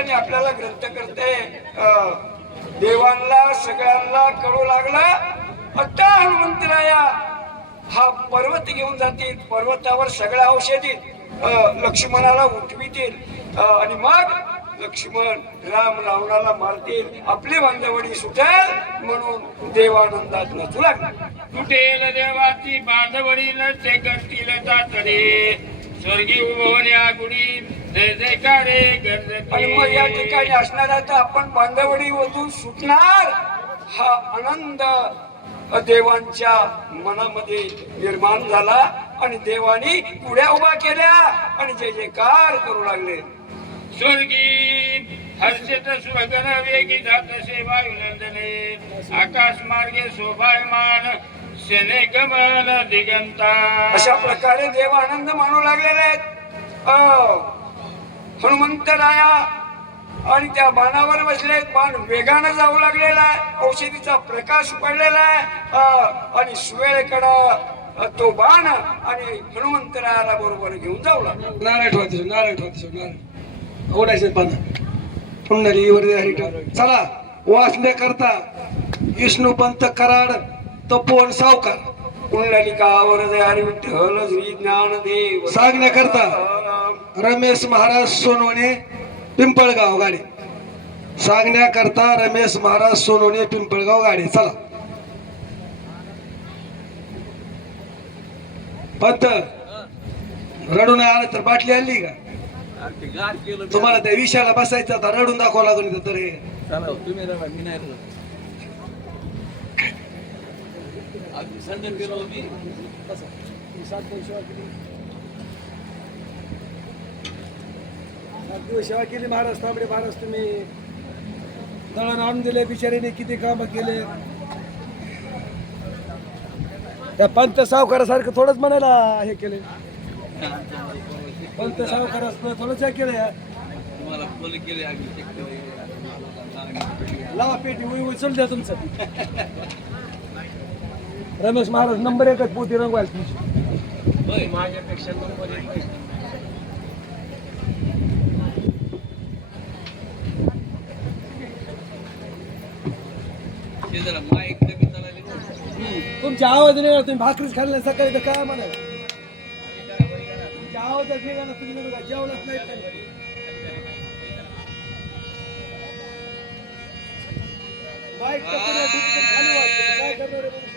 ठिकाणी आपल्याला ग्रंथ करते देवांना सगळ्यांना कळू लागला आता हनुमंतराया हा पर्वत घेऊन जातील, पर्वतावर सगळ्या औषधी लक्ष्मणाला उठवितील आणि मग लक्ष्मण राम रावणाला मारतील, आपली बांधवडी सुटेल म्हणून देवानंदात नचू लागला. तुटेल देवाची बांधवडी नसे करतील तातडे, स्वर्गी उभवण्या गुढी जय जयकारे गरजते. आणि मग या ठिकाणी असणारा तर आपण बांधवडी वधून सुटणार हा आनंद देवांच्या मनामध्ये निर्माण झाला आणि देवानी कुड्या उभा केल्या आणि जय जयकार करू लागले. स्वर्गी हर्षित स्वगन वेगी जात सेवायुनंदने, आकाश मार्गे शोभायमान सेने गमन दिगंता. अशा प्रकारे देव आनंद मानू लागलेले आहेत. हनुमंतराया आणि त्या बाणावर बसलेत, बाण वेगानं जाऊ लागलेला आहे, औषधीचा प्रकाश पडलेला आहे आणि सुवेळेकडं तो बाण आणि हनुमंतरायाला बरोबर घेऊन जाऊ लागला. नारळ ठेवायचं, नारळ ठेवायचं, नारळ ओढायचं पानं पुंडली वरती हरिठ. चला वाचले करता विष्णू पंत कराड तपोवन सावकार पुंडलिकावर हरी विठ्ठल श्री ज्ञानदेव सांगण्याकरता रमेश महाराज सोनवणे पिंपळगाव गाडी. सांगण्याकरता रमेश महाराज सोनवणे पिंपळगाव गाडी. चला पंत रडून आलं तर बाटली आणली का? तुम्हाला त्या विषयाला बसायचं आता रडून दाखवा लागून तर हे सेवा केली महाराज तांबडे महाराज. तुम्ही दळण आणून दिले, बिचारीने किती काम केले. त्या पंत सावकारासारखं थोडंच म्हणायला हे केले. पंत सावकारास थोडंच हे केलं यार. लावा पेटी उचल द्या तुमचं. रमेश महाराज नंबर 1 पोती रंगवायला तुमची माझ्यापेक्षा नंबर 1. तुमच्या आवाज नाही, तुम्ही भाकरीच खाल्ल्या सकाळी तर काय म्हणाल. तुमच्या आवाज निघाला, तुम्ही जेवणच नाही. माईक खाली वाटतं काय करणार आहे.